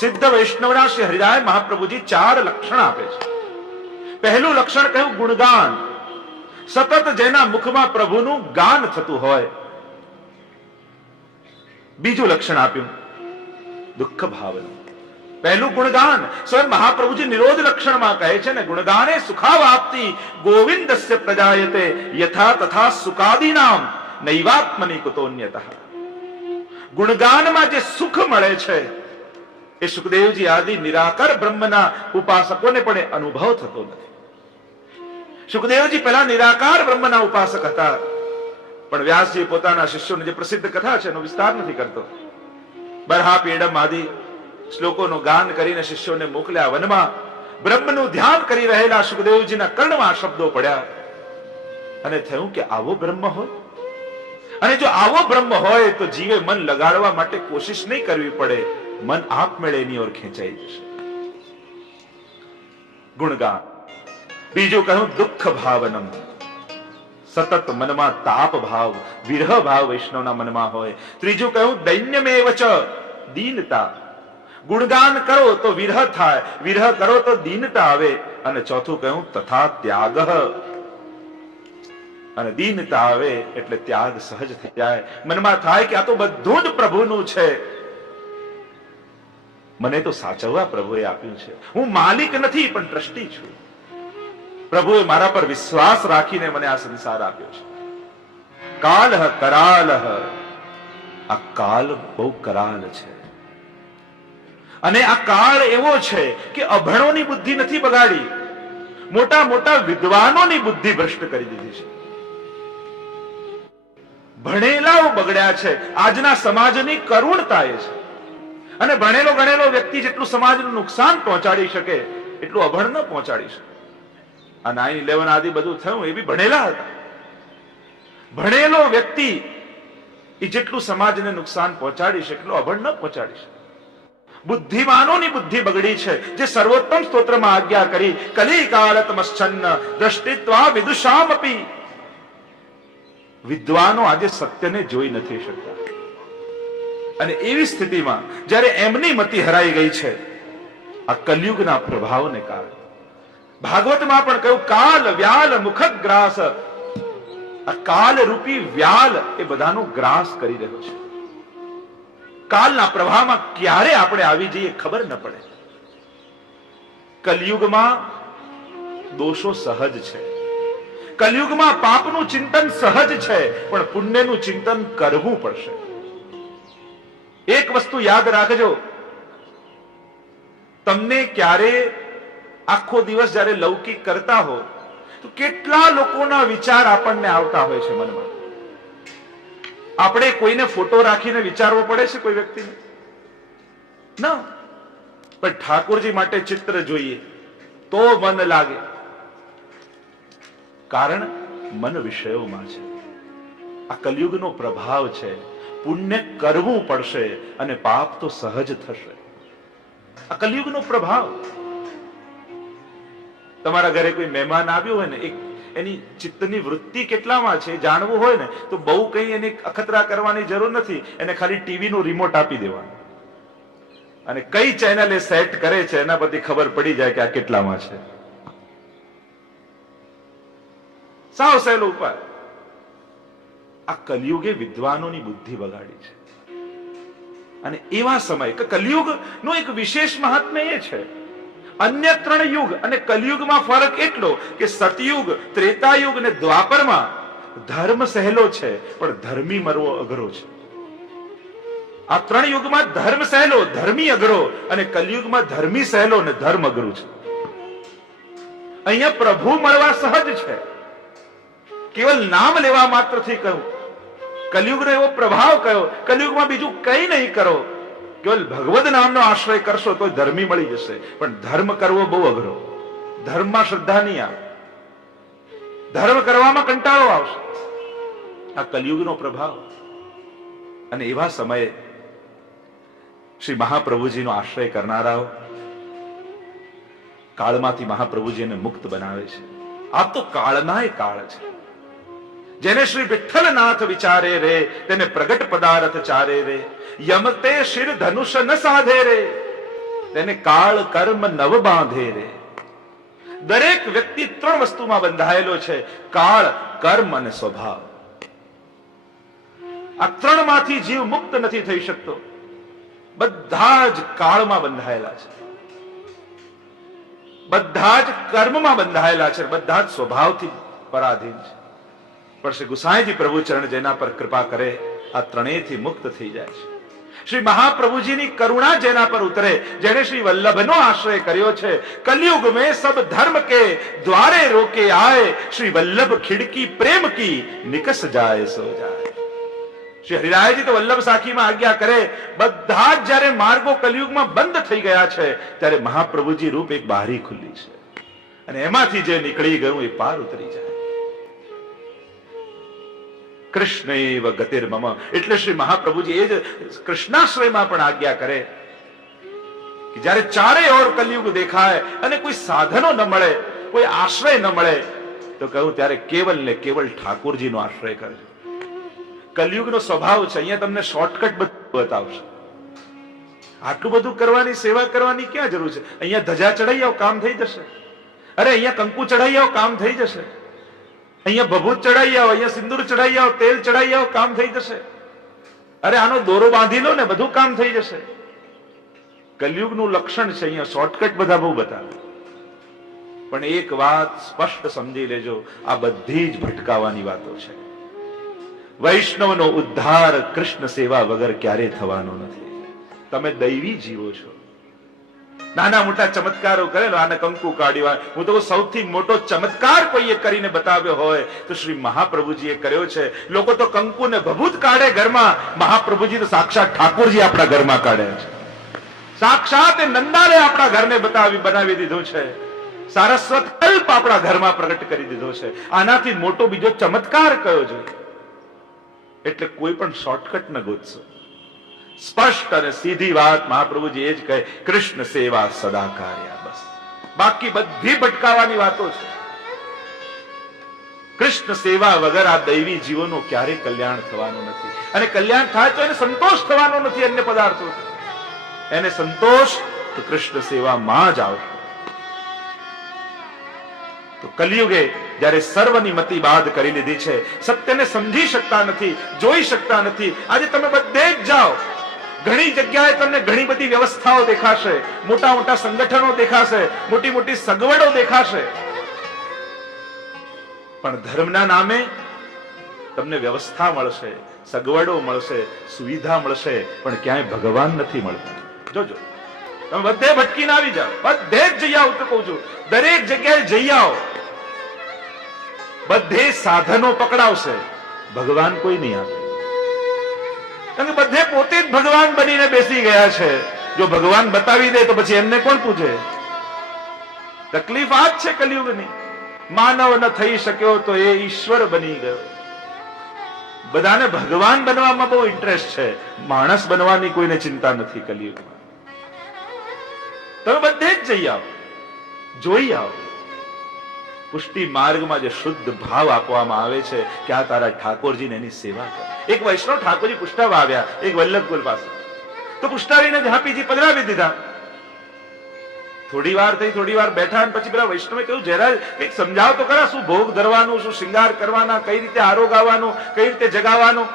સિદ્ધ વૈષ્ણવના શ્રી હરિરાય મહાપ્રભુજી 4 લક્ષણ આપે છે. પહેલું લક્ષણ કહ્યું ગુણગાન, સતત જેના મુખમાં પ્રભુનું ગાન થતું હોય. બીજું લક્ષણ આપ્યું દુઃખ ભાવનું. પહેલું ગુણગાન, સ્વયં મહાપ્રભુજી નિરોધ લક્ષણમાં કહે છે ને, ગુણગાને સુખાવાપ્તિ ગોવિંદસ્ય પ્રજાયતે યથા તથા સુકાદીનામ નૈવાત્મની કુતોન્યતઃ. ગુણગાનમાં જે સુખ મળે છે એ સુખદેવજી આદિ નિરાકાર બ્રહ્મના ઉપાસકોને પણ અનુભવ થતો નથી. સુખદેવજી પહેલા નિરાકાર બ્રહ્મના ઉપાસક હતા, પણ વ્યાસજી પોતાના શિષ્યોને જે પ્રસિદ્ધ કથા છે એનો વિસ્તાર નથી કરતો. બરહા પીડમ આદિ શ્લોકોનું ગાન કરીને શિષ્યોને મોકલ્યા વનમાં. બ્રહ્મનું ધ્યાન કરી રહેલા સુખદેવજીના કર્ણમાં શબ્દો પડ્યા અને થયું કે આવો બ્રહ્મ હોય, અને જો આવો બ્રહ્મ હોય તો જીવે મન લગાડવા માટે કોશિશ નહીં કરવી પડે, મન આપમેળે એની ઓર ખેંચાઈ જશે. ગુણગાન. બીજું કહ્યું દુઃખ ભાવનમ, સતત મનમાં તાપ ભાવ, વિરહ ભાવ વૈષ્ણવના મનમાં હોય. ત્રીજું કહ્યું દૈન્યમેવ ચ, દીનતા. ગુણગાન કરો તો વિરહ થાય, વિરહ કરો તો દીનતા આવે. અને ચોથું કહ્યું તથા ત્યાગ, અને દીનતા આવે એટલે ત્યાગ સહજ થઈ જાય. મનમાં થાય કે આ તો બધું જ પ્રભુનું છે, મને તો સાચવવા પ્રભુએ આપ્યું છે, હું માલિક નથી પણ ટ્રસ્ટી છું. પ્રભુએ મારા પર વિશ્વાસ રાખીને મને આ સંસાર આપ્યો છે. કાલહ કરાલહ, આ કાલ બહુ કરાલ છે. અને આ કાળ એવો છે કે અભણોની બુદ્ધિ નથી બગાડી, મોટા મોટા વિદ્વાનોની બુદ્ધિ ભ્રષ્ટ કરી દીધી છે. ભણેલાઓ બગડ્યા છે. આજના સમાજની કરુણતા એ છે. અને ભણેલો ગણેલો વ્યક્તિ જેટલું સમાજનું નુકસાન પહોંચાડી શકે એટલું અભણ ન પહોંચાડી શકે. આ 9/11 આદિ બધું થયું એ બી ભણેલા હતા. ભણેલો વ્યક્તિ એ જેટલું સમાજને નુકસાન પહોંચાડી શકે એટલું અભણ ન પહોંચાડી શકે. બુદ્ધિમાનોની બુદ્ધિ બગડી છે. જે સર્વોત્તમ સ્તોત્રમાં આજ્ઞા કરી કલી કાળતમશ્ચન્ન દ્રષ્ટિત્વા વિદુષામપી. વિદ્વાનો આજે સત્યને જોઈ નથી શકતા. અને એવી સ્થિતિમાં જ્યારે એમની મતિ હરાઈ ગઈ છે આ કલયુગના પ્રભાવને કારણે, ભાગવતમાં પણ કહ્યું કાલ વ્યાલ મુખગ્રાસ. આ કાલ રૂપી વ્યાલ એ બધાનો ગ્રાસ કરી રહ્યો છે. કાલના પ્રભાવમાં ક્યારે આપણે આવી જઈએ ખબર ન પડે. કલયુગમાં દોષો સહજ છે, કલયુગમાં પાપનું ચિંતન સહજ છે, પણ પુણ્યનું ચિંતન કરવું પડશે. એક વસ્તુ યાદ રાખજો, તમને ક્યારે આખો દિવસ જ્યારે લૌકિક કરતા હો તો કેટલા લોકોના વિચાર આપણને આવતા હોય છે મનમાં. આપણે કોઈને ફોટો રાખીને વિચારવો પડે છે કોઈ વ્યક્તિને? ના. પણ ઠાકોરજી માટે ચિત્ર જોઈએ તો મન લાગે, કારણ મન વિષયોમાં છે. આ કલયુગનો પ્રભાવ છે. પુણ્ય કરવું પડશે અને પાપ તો સહજ થશે. આ કલયુગનો પ્રભાવ. તમારા ઘરે કોઈ મહેમાન આવ્યું હોય ને, એની ચિત્તની વૃત્તિ કેટલામાં છે જાણવું હોય ને તો બહુ કઈ એને અખતરા કરવાની જરૂર નથી. એને ખાલી ટીવી નું રિમોટ આપી દેવાનું અને કઈ ચેનલ એ સેટ કરે છે એના પરથી ખબર પડી જાય કે આ કેટલામાં છે. સાવ સહેલો ઉપાય. આ કલયુગે વિદ્વાનોની બુદ્ધિ બગાડી છે. અને એવા સમય કલયુગ નો એક વિશેષ મહાત્મ્ય એ છે, અન્ય 3 યુગ અને કલયુગમાં ફરક એટલો કે સતયુગ, ત્રેતાયુગ અને દ્વાપરમાં ધર્મ સહેલો છે પણ ધર્મી મરવો અઘરો છે. આ 3 યુગમાં ધર્મ સહેલો, ધર્મી અઘરો, અને કલયુગમાં ધર્મી સહેલો અને ધર્મ અઘરું છે. અહીંયા પ્રભુ મળવા સહજ છે, કેવલ નામ લેવા માત્રથી કહ્યું. કલયુગનો એવો પ્રભાવ કયો, કલયુગમાં બીજું કઈ નહીં કરો, કેવલ ભગવદ નામનો આશ્રય કરશો તો ધર્મી મળી જશે. પણ ધર્મ કરવો બહુ અઘરો. ધર્મમાં શ્રદ્ધા નહીં આવે, ધર્મ કરવામાં કંટાળો આવશે. આ કલયુગનો પ્રભાવ. અને એવા સમયે શ્રી મહાપ્રભુજીનો આશ્રય કરનારાઓ કાળમાંથી મહાપ્રભુજીને મુક્ત બનાવે છે. આ તો કાળનાય કાળ છે. જેને શ્રી વિઠ્ઠલનાથ વિચારે રે તેને પ્રગટ પદાર્થ ચારે રે. યમતે શિર ધનુષ ન સાધે રે. તેને કાળ કર્મ નવ બાંધે રે. દરેક વ્યક્તિ ત્રણ વસ્તુમાં બંધાયેલો છે: કાળ, કર્મ અને સ્વભાવ. આ ત્રણમાંથી જીવ મુક્ત નથી થઈ શકતો. બધા જ કાળમાં બંધાયેલા છે, બધા જ કર્મમાં બંધાયેલા છે, બધા જ સ્વભાવથી પરાધીન છે. પણ શ્રી ગુસાઈજી પ્રભુ ચરણ જેના પર કૃપા કરે, આ ત્રણેયથી મુક્ત થઈ જાય છે. શ્રી મહાપ્રભુજીની કરુણા જેના પર ઉતરે, જેને શ્રી વલ્લભનો આશ્રય કર્યો છે, કલયુગ में सब धर्म के द्वारे रोके आए, श्री वल्लभ खिड़की प्रेम की निकस जाए सो जाए. શ્રી હરિરાયજી તો વલ્લભ સાખીમાં આજ્ઞા કરે, બધા જ જયારે માર્ગો કલયુગમાં બંધ થઈ ગયા છે, ત્યારે મહાપ્રભુજી રૂપ એક બારી ખુલ્લી છે, અને એમાંથી જે નીકળી ગયું એ પાર ઉતરી જાય. કૃષ્ણેવ ગતિર્મમ. એટલે શ્રી મહાપ્રભુજી એ જ કૃષ્ણાશ્રયમાં પણ આજ્ઞા કરે કે જયારે ચારે ઓર કલયુગ દેખાય અને કોઈ સાધનો ન મળે, કોઈ આશ્રય ન મળે, તો કહું ત્યારે કેવલ ને કેવલ ઠાકોરજીનો આશ્રય કરજો. કલયુગનો સ્વભાવ છે, અહીંયા તમને શોર્ટકટ બતાવશે. આટલું બધું કરવાની, સેવા કરવાની ક્યાં જરૂર છે? અહીંયા ધજા ચડાઈ આવો, કામ થઈ જશે. અરે અહીંયા કંકુ ચડાઈ આવો, કામ થઈ જશે. અહીંયા ભભૂત ચડાઈ આવો, અહીંયા સિંદૂર ચડાઈ આવો, તેલ ચડાઈ આવો, કામ થઈ જશે. અરે આનો દોરો બાંધી લો ને, બધું કામ થઈ જશે. કલયુગનું લક્ષણ છે, અહીંયા શોર્ટકટ બધા બહુ બતાવે. પણ એક વાત સ્પષ્ટ સમજી લેજો, આ બધી જ ભટકાવાની વાતો છે. વૈષ્ણવનો ઉદ્ધાર કૃષ્ણ સેવા વગર ક્યારે થવાનો નથી. તમે દૈવી જીવો છો. નાના મોટા ચમત્કારો કરેલો, આને કંકુ કાઢ્યું. હું તો સૌથી મોટો ચમત્કાર કોઈએ કરીને બતાવ્યો હોય તો શ્રી મહાપ્રભુજીએ કર્યો છે. લોકો તો કંકુ ને ભભૂત કાઢે ઘરમાં, મહાપ્રભુજી તો સાક્ષાત ઠાકોરજી આપણા ઘરમાં કાઢે છે. સાક્ષાત નંદાને આપણા ઘરને બનાવી દીધું છે. સારસ્વત કલ્પ આપણા ઘરમાં પ્રગટ કરી દીધો છે. આનાથી મોટો બીજો ચમત્કાર કયો છે? એટલે કોઈ પણ શોર્ટકટ ન ગોતશો. સ્પષ્ટ અને સીધી વાત મહાપ્રભુજી એ જ કહે, કૃષ્ણ સેવા સદા કાર્ય. બસ, બાકી બધી ભટકાવાની વાતો છે. કૃષ્ણ સેવા વગર આ દૈવી જીવોનું ક્યારેય કલ્યાણ થવાનું નથી. અને કલ્યાણ થાય તો એને સંતોષ થવાનો નથી અન્ય પદાર્થો. એને સંતોષ તો કૃષ્ણ સેવામાં જ આવશે. તો કલયુગે જ્યારે સર્વની મતિ બાદ કરી લીધી છે, સત્યને સમજી શકતા નથી, જોઈ શકતા નથી. આજે તમે બધે જ જાઓ, ઘણી જગ્યાએ તમને ઘણી બધી વ્યવસ્થાઓ દેખાશે, મોટા મોટા સંગઠનો દેખાશે, મોટી મોટી સગવડો દેખાશે, પણ ધર્મના નામે તમને વ્યવસ્થા મળશે, સગવડો મળશે, સુવિધા મળશે, પણ ક્યાંય ભગવાન નથી મળતા. જોજો, તમે બધે ભટકીને આવી જાઓ, બધે જ જઈ આવો. તો કહું છું, દરેક જગ્યાએ જઈ આવો. બધે સાધનો પકડાવશે, ભગવાન કોઈ નહીં આપે. કારણ કે બધે પોતે જ ભગવાન બનીને બેસી ગયા છે. જો ભગવાન બતાવી દે તો પછી એમને કોણ પૂછે? તકલીફ આ જ છે કલયુગની. માનવ ન થઈ શક્યો તો એ ઈશ્વર બની ગયો. બધાને ભગવાન બનવામાં બહુ ઇન્ટરેસ્ટ છે, માણસ બનવાની કોઈને ચિંતા નથી કલયુગમાં. તમે બધે જ જઈ આવો, જોઈ આવો. પુષ્ટિ માર્ગમાં જે શુદ્ધ ભાવ આપવામાં આવે છે કે આ તારા ઠાકોરજીને એની સેવા કર. એક વૈષ્ણવ ઠાકોરજી પુષ્ટાવા આવ્યા એક વલ્લભકુલ પાસે, તો પુષ્ટાવીને ઝાંપીજી પધરાવી દીધા. થોડી વાર થઈ, થોડી વાર બેઠા, અને પછી પેલા વૈષ્ણવે કહ્યું, જરા કંઈક સમજાવ તો ખરા, શું ભોગ ધરવાનું, શું શૃંગાર કરવાના, કઈ રીતે આરોગ આવવાનું, કઈ રીતે જગાવવાનું.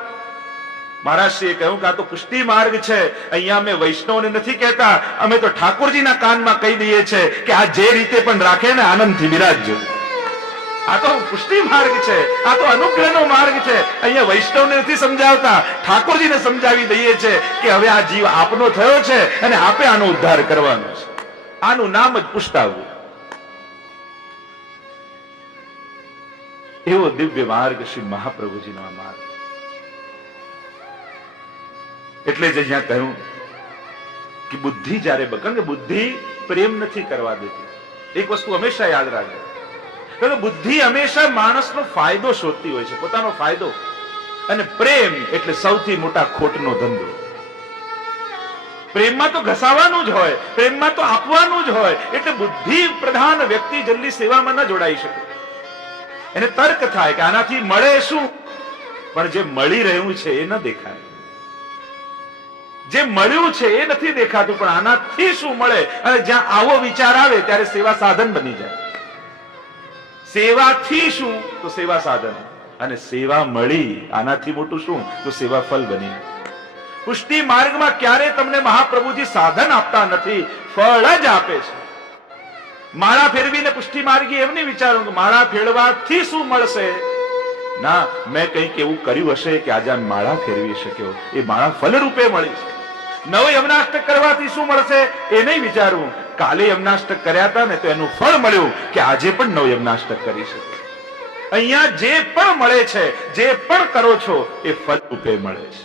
મહારાજશ્રીએ કહ્યું કે આ તો પુષ્ટિ માર્ગ છે, અહીંયા અમે વૈષ્ણવને નથી કહેતા, અમે તો ઠાકોરજીના કાનમાં કહી દઈએ છીએ કે આ જે રીતે પણ રાખે ને આનંદથી બિરાજજો. આ તો પુષ્ટિ માર્ગ છે, આ તો અનુગ્રહનો માર્ગ છે. અહીંયા વૈષ્ણવને નથી સમજાવતા, ઠાકોરજીને સમજાવી દઈએ છે કે હવે આ જીવ આપનો થયો છે અને આપે આનો ઉદ્ધાર કરવાનો છે. આનું નામ જ પુષ્ટાવવું. એવો દિવ્ય માર્ગ શ્રી મહાપ્રભુજીનો આ માર્ગ. એટલે જ અહીંયા કહ્યું કે બુદ્ધિ જયારે, કારણ કે બુદ્ધિ પ્રેમ નથી કરવા દેતી. એક વસ્તુ હંમેશા યાદ રાખજો, બુદ્ધિ હંમેશા માણસનો ફાયદો શોધતી હોય છે, પોતાનો ફાયદો. અને પ્રેમ એટલે સૌથી મોટા ખોટનો ધંધો. પ્રેમમાં તો ઘસાવાનું જ હોય, પ્રેમમાં તો આપવાનું જ હોય. એટલે બુદ્ધિ પ્રધાન વ્યક્તિ જલ્દી સેવામાં ન જોડાઈ શકે. એને તર્ક થાય કે આનાથી મળે શું, પણ જે મળી રહ્યું છે એ ન દેખાય. જે મળ્યું છે એ નથી દેખાતું, પણ આનાથી શું મળે, અને જ્યાં આવો વિચાર આવે ત્યારે સેવા સાધન બની જાય. સેવાથી શું? તો સેવા સાધન. અને સેવા મળી, આનાથી મોટું શું? તો સેવા ફલ બની. પુષ્ટિ માર્ગમાં ક્યારે તમને મહાપ્રભુજી સાધન આપતા નથી, ફળ જ આપે છે. માળા ફેરવીને પુષ્ટિ માર્ગી એમ નહીં વિચારું કે માળા ફેરવાથી શું મળશે. ના, મેં કંઈક એવું કર્યું હશે કે આજે માળા ફેરવી શક્યો, એ માળા ફલ રૂપે મળી છે. નવ યમનાષ્ટક કરવાથી શું મળશે એ નહીં વિચારવું. કાલે યમનાષ્ટક કર્યા હતા ને તો એનું ફળ મળ્યું કે આજે પણ નવ યમનાષ્ટક કરી શકે. અહીંયા જે પણ મળે છે, જે પણ કરો છો એ ફળ રૂપે મળે છે.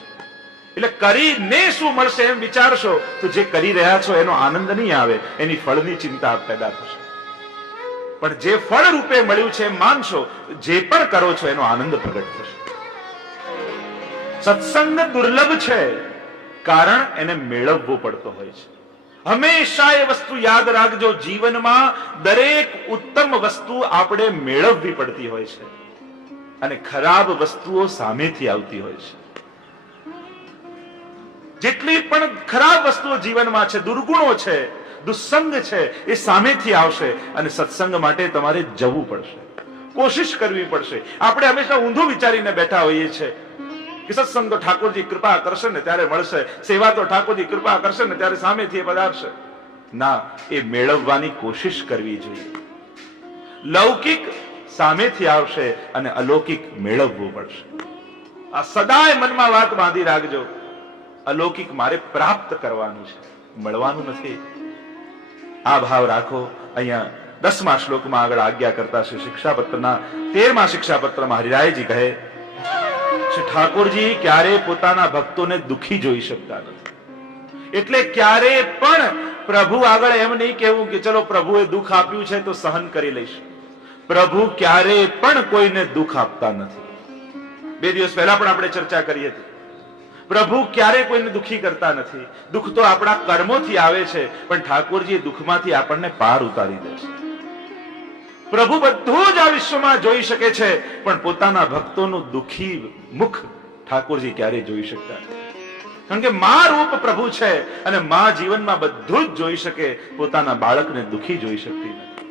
એટલે કરીને શું મળશે એમ વિચારશો તો જે કરી રહ્યા છો એનો આનંદ નહીં આવે, એની ફળની ચિંતા પેદા થશે. પણ જે ફળ રૂપે મળ્યું છે એમ માનશો, જે પણ કરો છો એનો આનંદ પ્રગટ થશે. સત્સંગ દુર્લભ છે, કારણ એને મેળવવો પડતો હોય છે. હંમેશા એ વસ્તુ યાદ રાખજો, જીવનમાં દરેક ઉત્તમ વસ્તુ આપણે મેળવવી પડતી હોય છે, અને ખરાબ વસ્તુઓ સામેથી આવતી હોય છે. જેટલી પણ ખરાબ વસ્તુઓ જીવનમાં છે, દુર્ગુણો છે, દુસ્સંગ છે, એ સામેથી આવશે. અને સત્સંગ માટે તમારે જવું પડશે, કોશિશ કરવી પડશે. આપણે હંમેશા ઊંધું વિચારીને બેઠા હોઈએ છીએ કે સત્સંગ તો ઠાકોરજી કૃપા કરશે ને ત્યારે મળશે, સેવા તો ઠાકોરજી કૃપા કરશે ને ત્યારે સામેથી એ પધારશે. ના, એ મેળવવાની કોશિશ કરવી જોઈએ. લૌકિક સામેથી આવશે અને અલૌકિક મેળવવું પડશે. આ સદાય મનમાં વાત બાંધી રાખજો. અલૌકિક મારે પ્રાપ્ત કરવાનું છે, મળવાનું નથી. આ ભાવ રાખો. અહીંયા 10મા શ્લોકમાં આગળ આજ્ઞા કરતા શ્રી શિક્ષાપત્રના 13મા શિક્ષાપત્રમાં હરિરાયજી કહે, શ્રી ઠાકોરજી ક્યારે પોતાના ભક્તોને દુખી જોઈ શકતા નથી. એટલે ક્યારે પણ પ્રભુ આગળ એમ નહીં કહેવું કે ચલો પ્રભુએ દુઃખ આપ્યું છે તો સહન કરી લઈશ. પ્રભુ ક્યારે પણ કોઈને દુઃખ આપતા નથી. 2 દિવસ પહેલા પણ આપણે ચર્ચા કરી હતી. પ્રભુ ક્યારે કોઈને દુઃખી કરતા નથી. દુઃખ તો આપણા કર્મોથી આવે છે, પણ ઠાકોરજી દુઃખમાંથી આપણને પાર ઉતારી દે છે. પ્રભુ બધું જ આ વિશ્વમાં જોઈ શકે છે, પણ પોતાના ભક્તોનું દુઃખી મુખ ઠાકોરજી ક્યારેય જોઈ શકતા નથી. કારણ કે મા રૂપ પ્રભુ છે, અને મા જીવનમાં બધું જ જોઈ શકે, પોતાના બાળકને દુઃખી જોઈ શકતી નથી.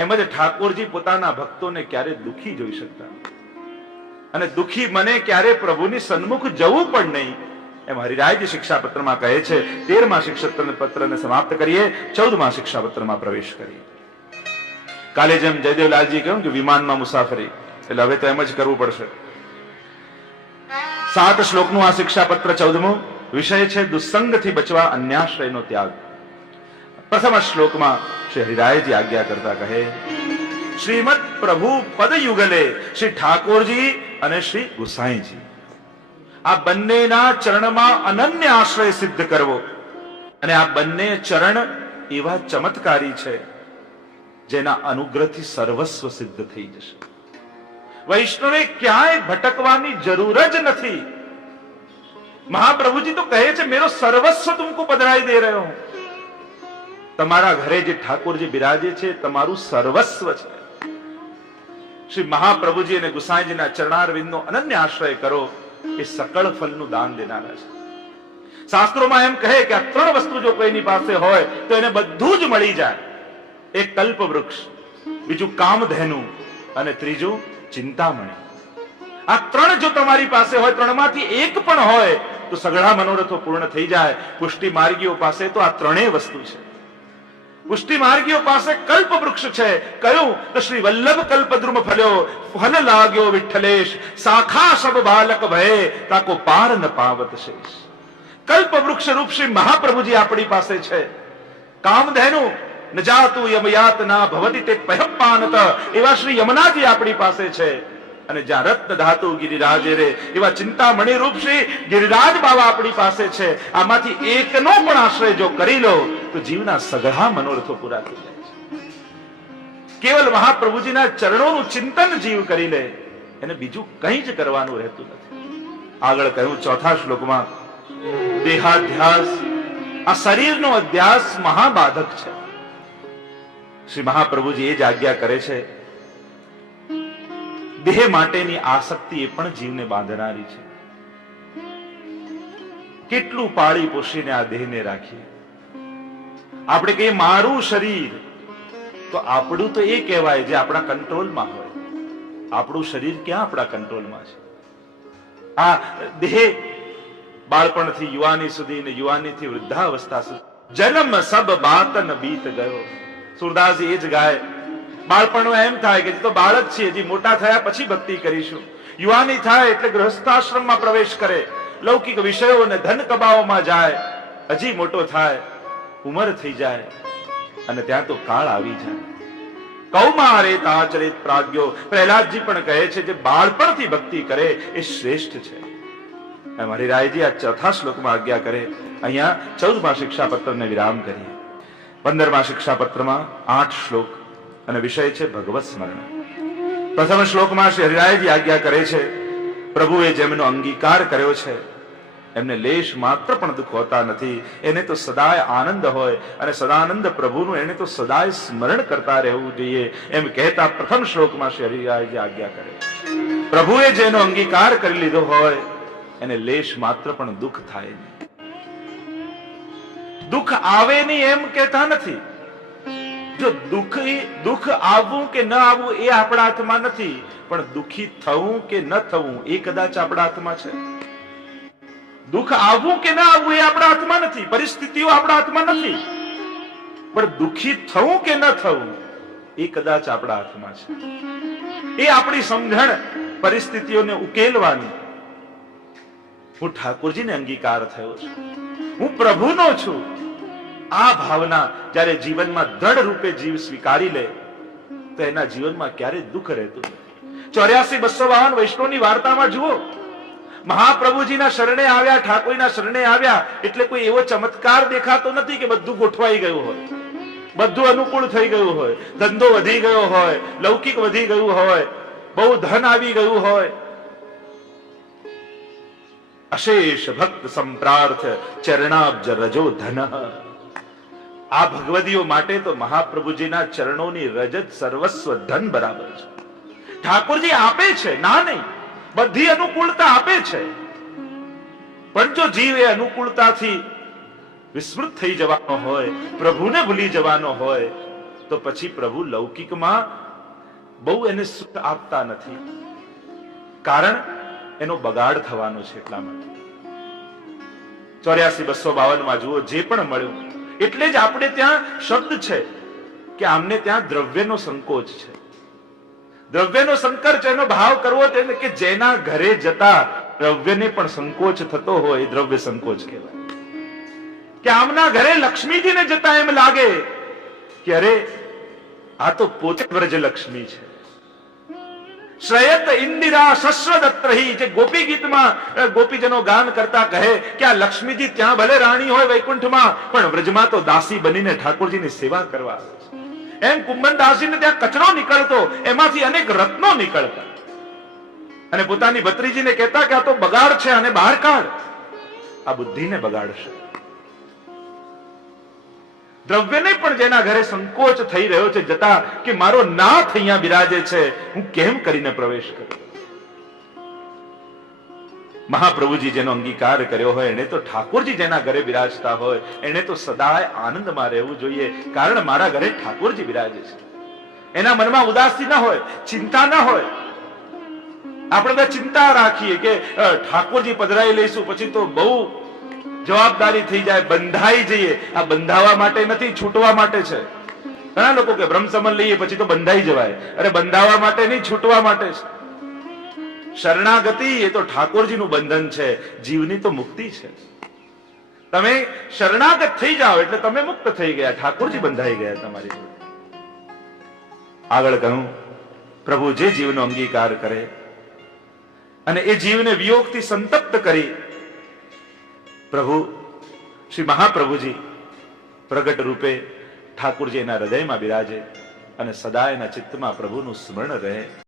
એમ જ ઠાકોરજી પોતાના ભક્તોને ક્યારે દુઃખી જોઈ શકતા નથી. અને દુઃખી મને ક્યારે પ્રભુની સન્મુખ જવું પણ નહીં. એમ હરિરાયજી શિક્ષાપત્રમાં કહે છે. 13મા શિક્ષાપત્રને સમાપ્ત કરીએ, 14મા શિક્ષાપત્રમાં પ્રવેશ કરીએ. કાલે જેમ જયદેવલાલજી કહ્યું કે વિમાનમાં મુસાફરી, એટલે હવે તો એમ જ કરવું પડશે. 7 શ્લોકનું આ શિક્ષાપત્ર 14મું વિષય છે દુસ્સંગથી બચવા અન્યાશ્રયનો ત્યાગ. પ્રથમ શ્લોકમાં શ્રી હરિરાયજી આજ્ઞા કરતા કહે, શ્રીમદ પ્રભુ પદ યુગલે શ્રી ઠાકોરજી અને શ્રી ગુસાઈજી, આ બંનેના ચરણમાં અનન્ય આશ્રય સિદ્ધ કરવો. અને આ બંને ચરણ એવા ચમત્કારી છે જેના અનુગ્રહથી સર્વસ્વ સિદ્ધ થઈ જશે. વૈષ્ણવે ક્યાંય ભટકવાની જરૂર જ નથી. મહાપ્રભુજી તો કહે છે, મેરો સર્વસ્વ તુમકો પધરાઈ દે રહ્યો હું. તમારા ઘરે જે ઠાકોરજી બિરાજે છે તમારું સર્વસ્વ છે. શ્રી મહાપ્રભુજી અને ગુસાઈજીના ચરણારવિંદનો અનન્ય આશ્રય કરો, એ સકળ ફલનું દાન દેનારા છે. શાસ્ત્રોમાં એમ કહે કે આ 3 વસ્તુ જો કોઈની પાસે હોય તો એને બધું જ મળી જાય. એક કલ્પ વૃક્ષ, બીજું કામધેનુ, અને ત્રીજું ચિંતામણી. આ 3 જો તમારી પાસે હોય, 3માંથી એક પણ હોય તો સઘળા મનોરથો પૂર્ણ થઈ જાય. પુષ્ટિ માર્ગીઓ પાસે તો આ 3 વસ્તુ છે. પુષ્ટિ માર્ગીઓ પાસે કલ્પ વૃક્ષ છે. કયું? તો શ્રી વલ્લભ કલ્પદ્રુમ ફલ્યો, ફલ લાગ્યો વિઠ્ઠલેશ, શાખા સબ બાલક ભય, તાકો પાર ન પાવત શેષ. કલ્પ વૃક્ષ રૂપ શ્રી મહાપ્રભુજી આપણી પાસે છે. કામધેનુ ન જાતુ યમયાતના ભવતિ તે પયપાનત, એવા શ્રી યમનાજી આપણી પાસે છે. અને જ્યાં રત્ન ધાતુ ગિરિરાજ રે, એવા ચિંતામણી રૂપ શ્રી ગિરિરાજ બાબા આપણી પાસે છે. આમાંથી એકનો પણ આશ્રય જો કરી લો તો જીવના સઘળા મનોરથો પૂરા થઈ જાય છે. કેવલ મહાપ્રભુજીના ચરણોનું ચિંતન જીવ કરી લે, એને બીજું કંઈ જ કરવાનું રહેતું નથી. આગળ કહ્યું 4થા શ્લોકમાં, દેહાધ્યાસ, આ શરીરનો અધ્યાસ મહાબાધક છે. શ્રી મહાપ્રભુજી એ જ આજ્ઞા કરે છે. દેહ માટેની આસક્તિ એ પણ જીવને બાંધનારી છે. કેટલું પાળી પોષીને આ દેહને રાખીએ. આપણે કહીએ મારું શરીર, તો આપણું તો એ કહેવાય જે આપણા કંટ્રોલમાં હોય. આપણું શરીર ક્યાં આપણા કંટ્રોલમાં છે? આ દેહ બાળપણથી યુવાની સુધી ને યુવાનીથી વૃદ્ધાવસ્થા સુધી જન્મ સબ બાતન બીત ગયો. સુરદાસજી એ જ ગાય. બાળપણમાં એમ થાય કે તો બાળક છે, હજી મોટા થયા પછી ભક્તિ કરીશું. યુવાની થાય એટલે ગૃહસ્થાશ્રમમાં પ્રવેશ કરે, લૌકિક વિષયો અને ધન કબાઓમાં જાય. હજી મોટો થાય, ઉંમર થઈ જાય અને ત્યાં તો કાળ આવી જાય. કૌમારે તાચરિત પ્રાજ્ઞો, પ્રહલાદજી પણ કહે છે જે બાળપણથી ભક્તિ કરે એ શ્રેષ્ઠ છે. મારી રાયજી આ ચોથા શ્લોકમાં આજ્ઞા કરે. અહીંયા 14મા શિક્ષાપત્રને વિરામ કરીએ. 15મા શિક્ષાપત્રમાં 8 શ્લોક અને વિષય છે ભગવત સ્મરણ. પ્રથમ શ્લોકમાં શ્રી હરિરાયજી આજ્ઞા કરે છે પ્રભુએ જેમનો અંગીકાર કર્યો છે એમને લેશ માત્ર પણ દુઃખ હોતા નથી. એને તો સદાય આનંદ હોય અને સદાનંદ પ્રભુનું એને તો સદાય સ્મરણ કરતા રહેવું જોઈએ. એમ કહેતા પ્રથમ શ્લોકમાં શ્રી હરિરાયજી આજ્ઞા કરે પ્રભુએ જેનો અંગીકાર કરી લીધો હોય એને લેશ માત્ર પણ દુઃખ થાય નહીં. દુઃખ આવે નહીં એમ કહેતા નથી. જો દુઃખ આવવું કે ન આવવું એ આપણા હાથમાં નથી, પણ દુઃખી થવું કે ન થવું એ કદાચ આપણા હાથમાં છે. દુઃખ આવવું કે ન આવવું એ આપણા હાથમાં નથી, પરિસ્થિતિઓ આપણા હાથમાં નથી, પણ દુઃખી થવું કે ન થવું એ કદાચ આપણા હાથમાં છે. એ આપણી સમજણ પરિસ્થિતિઓને ઉકેલવાની. હું ઠાકોરજીને અંગીકાર થયો છું, હું પ્રભુનો છું. આ ભાવના જ્યારે જીવનમાં દ્રઢ રૂપે જીવ સ્વીકારી લે તો એના જીવનમાં ક્યારેય દુઃખ રહેતું નથી. 84,252 વૈષ્ણવની વાર્તામાં જુઓ, મહાપ્રભુજીના શરણે આવ્યા, ઠાકોરના શરણે આવ્યા એટલે કોઈ એવો ચમત્કાર દેખાતો નથી કે બધું ગોઠવાઈ ગયું હોય, બધું અનુકૂળ થઈ ગયું હોય, ધંધો વધી ગયો હોય, લૌકિક વધી ગયું હોય, બહુ ધન આવી ગયું હોય. અશેષ ભક્ત સંપ્રાર્થ ચરણાબ્જ રજો ધન. આ ભગવદીઓ માટે તો મહાપ્રભુજીના ચરણોની રજત સર્વસ્વ ધન બરાબર છે. ઠાકોરજી આપે છે, ના નહીં, બધી અનુકૂળતા આપે છે, પણ જો જીવ એ અનુકૂળતાથી વિસ્મૃત થઈ જવાનો હોય, પ્રભુને ભૂલી જવાનો હોય, તો પછી પ્રભુ લૌકિકમાં બહુ એને સુખ આપતા નથી. કારણ એનો બગાડ થવાનો છે. એટલા માટે 84,252 જુઓ, જે પણ મળ્યું એટલે જ આપણે ત્યાં શબ્દ છે કે આમને ત્યાં દ્રવ્યનો સંકોચ છે. દ્રવ્યનો સંકર છે, એનો ભાવ કરવો છે કે જેના ઘરે જતા દ્રવ્યને પણ સંકોચ થતો હોય એ દ્રવ્ય સંકોચ કહેવાય. કે આમના ઘરે લક્ષ્મીજીને જતા એમ લાગે કે અરે આ તો પોતે વ્રજલક્ષ્મી છે. શ્રયત ઇન્દિરા શશ્વદત્રહી, જે ગોપી ગીતમાં ગોપીજનો ગાન કરતા કહે કે આ લક્ષ્મીજી ત્યાં ભલે રાણી હોય વૈકુંઠમાં, પણ વ્રજમાં તો દાસી બનીને ઠાકોરજીની સેવા કરવા આવે છે. એમ કુંભનદાસજીને ત્યાં કચરો નીકળતો, એમાંથી અનેક રત્નો નીકળતા, અને પોતાની ભત્રીજીને કહેતા કે આ તો બગાડ છે અને બહાર કાઢ. આ બુદ્ધિને બગાડશે. દ્રવ્યને પણ જેના ઘરે સંકોચ થઈ રહ્યો છે જતા કે મારો નાથ અહીંયા બિરાજે છે, હું કેમ કરીને પ્રવેશ કરું. મહાપ્રભુજી જેનો અંગીકાર કર્યો હોય એને તો ઠાકોરજી જેના ઘરે બિરાજતા હોય એને તો સદાય આનંદમાં રહેવું જોઈએ. કારણ મારા ઘરે ઠાકોરજી બિરાજે છે. એના મનમાં ઉદાસી ના હોય, ચિંતા ના હોય. આપણે બધા ચિંતા રાખીએ કે ઠાકોરજી પધરાઈ લઈશું પછી તો બહુ જવાબદારી થઈ જાય, બંધાઈ જઈએ. આ બંધાવા માટે નથી, છૂટવા માટે છે. ઘણા લોકો કે બ્રહ્મસમન લઈએ પછી તો બંધાઈ જવાય. અરે બંધાવા માટે નહીં, છૂટવા માટે છે. શરણાગતિ એ તો ઠાકોરજીનું બંધન છે, જીવની તો મુક્તિ છે. તમે શરણાગત થઈ જાઓ એટલે તમે મુક્ત થઈ ગયા, ઠાકોરજી બંધાઈ ગયા તમારી જોડે. આગળ કહું, પ્રભુ જે જીવનો અંગીકાર કરે અને એ જીવને વિયોગથી સંતપ્ત કરી પ્રભુ શ્રી મહાપ્રભુજી પ્રગટ રૂપે ઠાકોરજી એના હૃદયમાં બિરાજે અને સદા એના ચિત્તમાં પ્રભુનું સ્મરણ રહે.